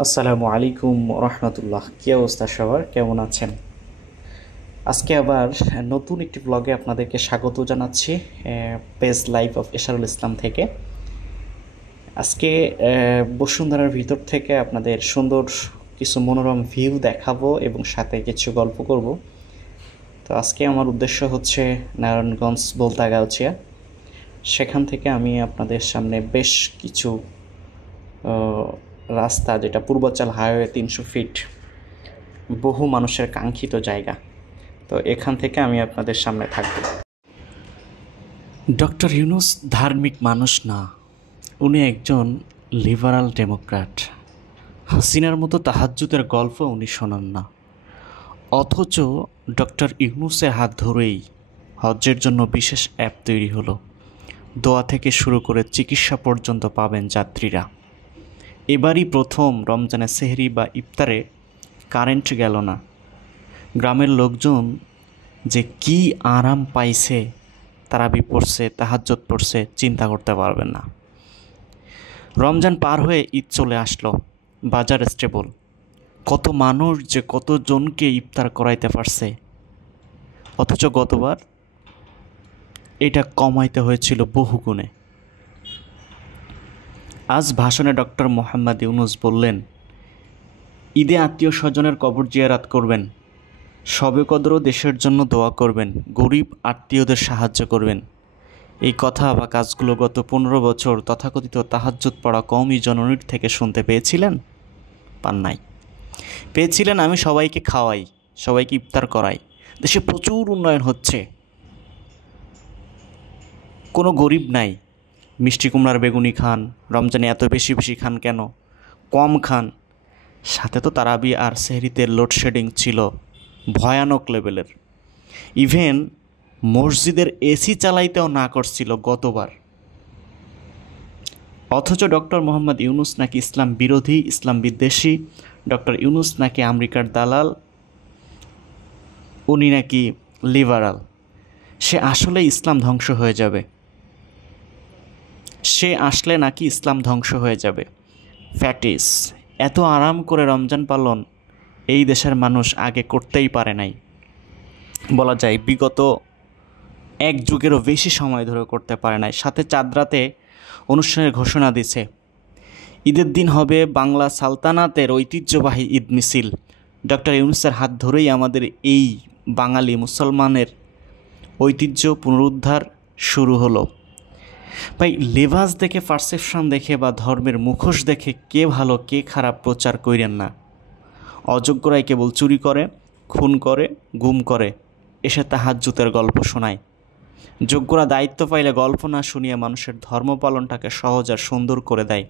আসসালামু আলাইকুম রহমতুল্লাহ। কী অবস্থা সবার, কেমন আছেন? আজকে আবার নতুন একটি ব্লগে আপনাদেরকে স্বাগত জানাচ্ছি পেজ লাইফ অফ এশারুল ইসলাম থেকে। আজকে বসুন্ধরার ভিতর থেকে আপনাদের সুন্দর কিছু মনোরম ভিউ দেখাবো এবং সাথে কিছু গল্প করব। তো আজকে আমার উদ্দেশ্য হচ্ছে নারায়ণগঞ্জ বলতাগাউছিয়া। সেখান থেকে আমি আপনাদের সামনে বেশ কিছু রাস্তা, যেটা পূর্বাচল হাইওয়ে 300 ফিট, বহু মানুষের কাঙ্ক্ষিত জায়গা, তো এখান থেকে আমি আপনাদের সামনে থাকব। ডক্টর ইউনূস ধার্মিক মানুষ না, উনি একজন লিবারাল ডেমোক্র্যাট। হাসিনার মতো তাহাজ্জুদের গল্প উনি শোনান না, অথচ ডক্টর ইউনূসের হাত ধরেই হজ্জের জন্য বিশেষ অ্যাপ তৈরি হলো। দোয়া থেকে শুরু করে চিকিৎসা পর্যন্ত পাবেন যাত্রীরা। এবারই প্রথম রমজানে সেহরি বা ইফতারে কারেন্ট গেল না। গ্রামের লোকজন যে কি আরাম পাইছে, তারাবি পড়ছে, তাহাজ্জুদ পড়ছে, চিন্তা করতে পারবেন না। রমজান পার হয়ে ঈদ চলে আসলো, বাজার স্টেবল। কত মানুষ যে কতজনকে ইফতার করাইতে পারছে, অথচ গতবার এটা কমাইতে হয়েছিল বহুগুণে। আজ ভাষণে ডক্টর মোহাম্মদ ইউনূস বললেন, ঈদে আত্মীয় স্বজনের কবর জিয়ারাত করবেন, শবে কদরও দেশের জন্য দোয়া করবেন, গরিব আত্মীয়দের সাহায্য করবেন। এই কথা বা কাজগুলো গত 15 বছর তথাকথিত তাহাজ্জুদ পড়া কওমি জননীর থেকে শুনতে পেয়েছিলেন? পান নাই। পেয়েছিলেন আমি সবাইকে খাওয়াই, সবাইকে ইফতার করাই, দেশে প্রচুর উন্নয়ন হচ্ছে, কোনো গরিব নাই, মিষ্টি কুমড়ার বেগুনি খান, রমজানে এত বেশি বেশি খান কেন, কম খান। সাথে তো তারাবি আর সেহরিতে লোডশেডিং ছিল ভয়ানক লেভেলের। ইভেন মসজিদের এসি চালাইতেও না করছিল গতবার। অথচ ডক্টর মোহাম্মদ ইউনূস নাকি ইসলাম বিরোধী, ইসলাম বিদ্বেষী, ডক্টর ইউনূস নাকি আমেরিকার দালাল, উনি নাকি লিবারাল। সে আসলে ইসলাম ধ্বংস হয়ে যাবে, সে আসলে নাকি ইসলাম ধ্বংস হয়ে যাবে। ফ্যাক্টিস, এত আরাম করে রমজান পালন এই দেশের মানুষ আগে করতেই পারে নাই। বলা যায় বিগত এক যুগেরও বেশি সময় ধরে করতে পারে নাই। সাথে চাঁদরাতে অনুষ্ঠানের ঘোষণা দিছে, ঈদের দিন হবে বাংলা সালতানাতের ঐতিহ্যবাহী ঈদ মিছিল। ডক্টর ইউনূসের হাত ধরেই আমাদের এই বাঙালি মুসলমানের ঐতিহ্য পুনরুদ্ধার শুরু হলো। ভাই, লেবাস দেখে, পারসেপশন দেখে বা ধর্মের মুখোশ দেখে কে ভালো কে খারাপ প্রচার কইরেন না। অযোগ্যরাই কেবল চুরি করে, খুন করে, গুম করে, এসে তাহাজ্জুদের গল্প শোনায়। যোগ্যরা দায়িত্ব পাইলে গল্প না শুনিয়ে মানুষের ধর্ম পালনটাকে সহজ আর সুন্দর করে দেয়।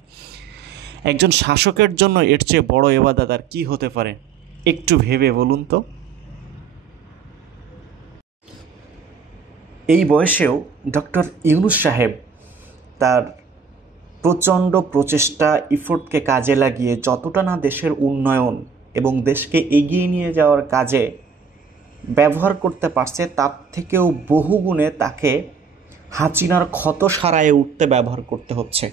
একজন শাসকের জন্য এর চেয়ে বড় ইবাদত আর কী হতে পারে? একটু ভেবে বলুন তো। এই বয়সেও ডক্টর ইউনূস সাহেব তার প্রচণ্ড প্রচেষ্টা, ইফোর্টকে কাজে লাগিয়ে যতটা না দেশের উন্নয়ন এবং দেশকে এগিয়ে নিয়ে যাওয়ার কাজে ব্যবহার করতে পারছে, তার থেকেও বহুগুণে তাকে হাসিনার ক্ষত সারায়ে উঠতে ব্যবহার করতে হচ্ছে।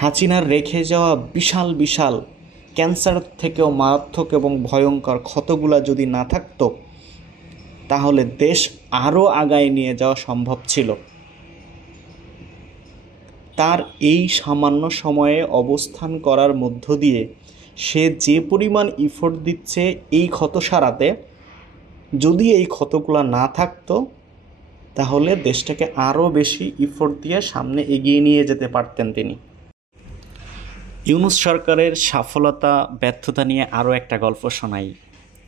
হাসিনার রেখে যাওয়া বিশাল বিশাল ক্যান্সার থেকেও মারাত্মক এবং ভয়ঙ্কর ক্ষতগুলা যদি না থাকতো, তাহলে দেশ আরও আগায় নিয়ে যাওয়া সম্ভব ছিল। তার এই সামান্য সময়ে অবস্থান করার মধ্য দিয়ে সে যে পরিমাণ ইফোর্ট দিচ্ছে এই ক্ষত সারাতে, যদি এই ক্ষতগুলো না থাকতো তাহলে দেশটাকে আরও বেশি ইফোর্ট দিয়ে সামনে এগিয়ে নিয়ে যেতে পারতেন তিনি। ইউনূস সরকারের সফলতা ব্যর্থতা নিয়ে আরও একটা গল্প শোনাই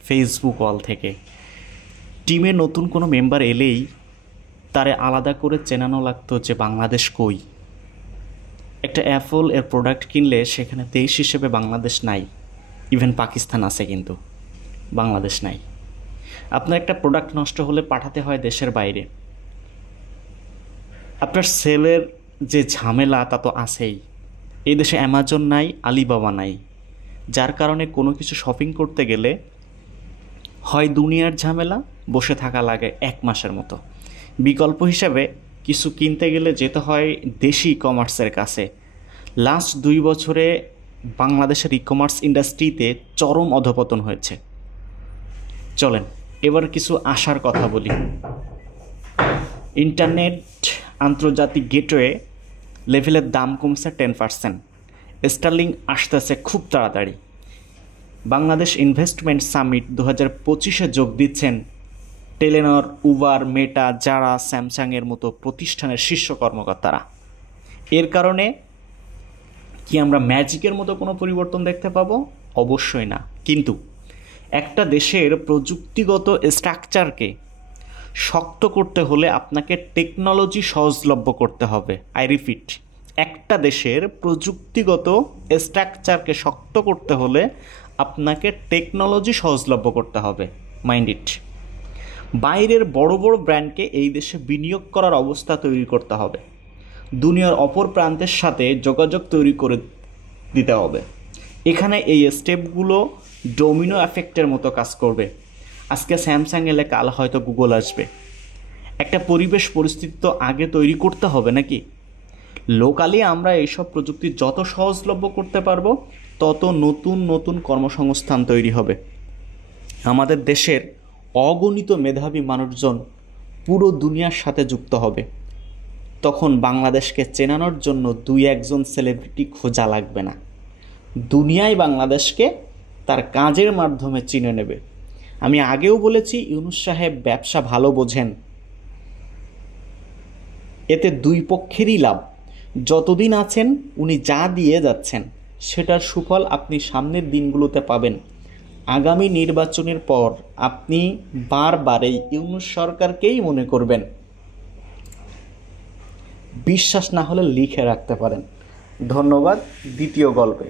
ফেসবুক ওয়াল থেকে। টিমে নতুন কোনো মেম্বার এলেই তারে আলাদা করে চেনানো লাগতো যে বাংলাদেশ কই। একটা অ্যাপল এর প্রোডাক্ট কিনলে সেখানে দেশ হিসেবে বাংলাদেশ নাই, ইভেন পাকিস্তান আছে কিন্তু বাংলাদেশ নাই। আপনার একটা প্রোডাক্ট নষ্ট হলে পাঠাতে হয় দেশের বাইরে। আপনার সেলের যে ঝামেলা তা তো আছেই। এই দেশে অ্যামাজন নাই, আলিবাবা নাই, যার কারণে কোনো কিছু শপিং করতে গেলে হয় দুনিয়ার ঝামেলা, বসে থাকা লাগে 1 মাসের মতো। বিকল্প হিসাবে কিছু কিনতে গেলে যেতে হয় দেশি কমার্সের কাছে। লাস্ট 2 বছরে বাংলাদেশের ই কমার্স ইন্ডাস্ট্রিতে চরম অধপতন হয়েছে। চলেন এবার কিছু আশার কথা বলি। ইন্টারনেট আন্তর্জাতিক গেটওয়ে লেভেলের দাম কমছে 10%। স্টার্লিং আসতেছে খুব তাড়াতাড়ি। বাংলাদেশ ইনভেস্টমেন্ট সামিট 2025-এ যোগ দিচ্ছেন টেলেনর, উবার, মেটা, জারা, স্যামসাংয়ের মতো প্রতিষ্ঠানের শীর্ষ কর্মকর্তারা। এর কারণে কি আমরা ম্যাজিকের মতো কোনো পরিবর্তন দেখতে পাবো? অবশ্যই না। কিন্তু একটা দেশের প্রযুক্তিগত স্ট্রাকচারকে শক্ত করতে হলে আপনাকে টেকনোলজি সহজলভ্য করতে হবে। আই রিপিট, একটা দেশের প্রযুক্তিগত স্ট্রাকচারকে শক্ত করতে হলে আপনাকে টেকনোলজি সহজলভ্য করতে হবে। Mind it. বাইরের বড় বড় ব্র্যান্ডকে এই দেশে বিনিয়োগ করার অবস্থা তৈরি করতে হবে। দুনিয়ার অপর প্রান্তের সাথে যোগাযোগ তৈরি করে দিতে হবে। এখানে এই স্টেপগুলো ডোমিনো এফেক্টের মতো কাজ করবে। আজকে স্যামসাং এলে কাল হয়তো গুগল আসবে। একটা পরিবেশ পরিস্থিতি তো আগে তৈরি করতে হবে নাকি? লোকালি আমরা এইসব প্রযুক্তি যত সহজলভ্য করতে পারবো তত নতুন নতুন কর্মসংস্থান তৈরি হবে। আমাদের দেশের অগণিত মেধাবী মানুষজন পুরো দুনিয়ার সাথে যুক্ত হবে। তখন বাংলাদেশকে চেনানোর জন্য 2-1 সেলিব্রিটি খোঁজা লাগবে না। দুনিয়ায় বাংলাদেশকে তার কাজের মাধ্যমে চিনে নেবে। আমি আগেও বলেছি, ইউনূস সাহেব ব্যবসা ভালো বোঝেন। এতে দুই পক্ষেরই লাভ। যতদিন আছেন উনি যা দিয়ে যাচ্ছেন সেটার সুফল আপনি সামনের দিনগুলোতে পাবেন। আগামী নির্বাচনের পর আপনি বারবার এই ইউনূস সরকারকেই মনে করবেন। বিশ্বাস না হলে লিখে রাখতে পারেন। ধন্যবাদ। দ্বিতীয় গল্পে।